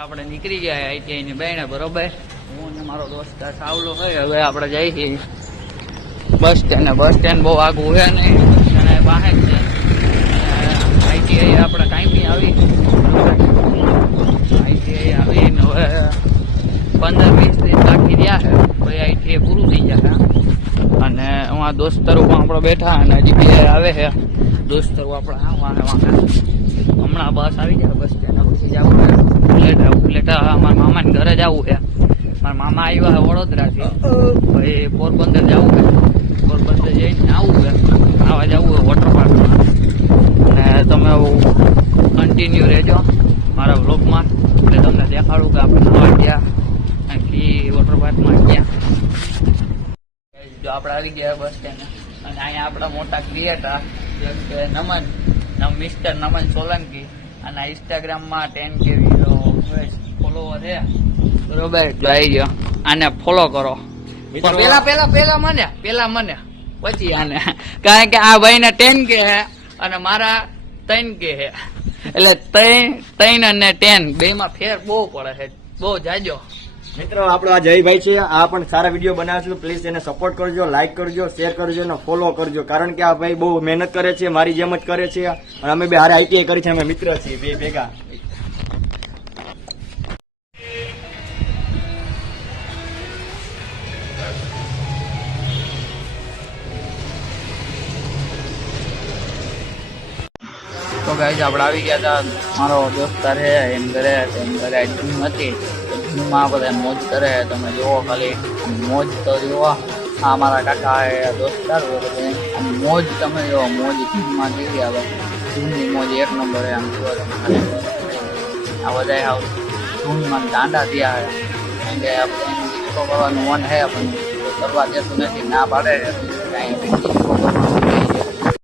આપણે નીકળી ગયા આઈટીઆઈ ની બેને બરોબર. હું ને મારો દોસ્ત સાવલો હોય. હવે આપણે જઈ છીએ બસ સ્ટેન્ડ. બસ સ્ટેન્ડ બહુ આગું છે નહીં, બહાર છે. આઈટીઆઈ આપણે કાંઈ આવી આઈટીઆઈ આવીને હવે 15-20 દિન બાકી રહ્યા છે. પછી આઈટીઆઈ પૂરું થઈ જશે. અને એમાં દોસ્તરો પણ આપણે બેઠા અને હજી બે આવે છે દોસ્તરો આપણા. વાહે હમણાં બસ આવી જાય બસ સ્ટેન્ડ. પછી જવું મારા મામાને ઘરે જવું છે. મારા મામા આવ્યા છે વડોદરાથી. પછી પોરબંદર જવું છે. પોરબંદર જઈને આવું છે. આવા જવું હોય વોટર પાર્કમાં. અને તમે કન્ટિન્યુ રહેજો મારા વ્લોગમાં. એટલે તમને દેખાડું કે આપણે નવા ગયા કી વોટર પાર્કમાં ગયા. જો આપણે આવી ગયા બસ સ્ટેન્ડ. અને અહીંયા આપણા મોટા ક્રિએટર જેમ કે નમન મિસ્ટર નમન સોલંકી. અને ઇન્સ્ટાગ્રામમાં 10K ફોલોવર છે બરોબર. આવી ગયો આને ફોલો કરો. પેલા મને પછી આને, કારણ કે આ ભાઈ ને 10K હે અને મારા 3K હે. એટલે 3 અને 10 બે માં ફેર બહુ પડે છે, બહુ જાજો. મિત્રો આપણો આ જયભાઈ છે. આ પણ સારા વિડીયો બનાવે છે. પ્લીઝ એને સપોર્ટ કરજો, લાઈક કરજો, શેર કરજો અને ફોલો કરજો. કારણ કે આ ભાઈ બહુ મહેનત કરે છે, મારી જેમ જ કરે છે. અને અમે બે હારે આઈટીઆઈ કરી છે, અમે મિત્ર છીએ બે ભેગા. તો ગાઈસ આપણે આવી ગયા હતા. મારો દોસ્તાર છે એમ ઘરે ડ્રીમ હતી. ડ્રીમમાં બધા મોજ કરે. તમે જુઓ ખાલી મોજ તો જુઓ. આ મારા કાકા એ દોસ્તાર મોજ તમે જુઓ. મોજ ડ્રીમમાં કેવી આવે. ડ્રીમની મોજ એક નંબર. આમ જુઓ તમે ખાલી આ બધા આવ ધૂનમાં દાંડા થયા છે. કારણ કે આપણે ડિસ્કો કરવાનું મન છે પણ કરવા દેતું નથી, ના પાડે કાંઈ ડિસ્કો કરવાનું.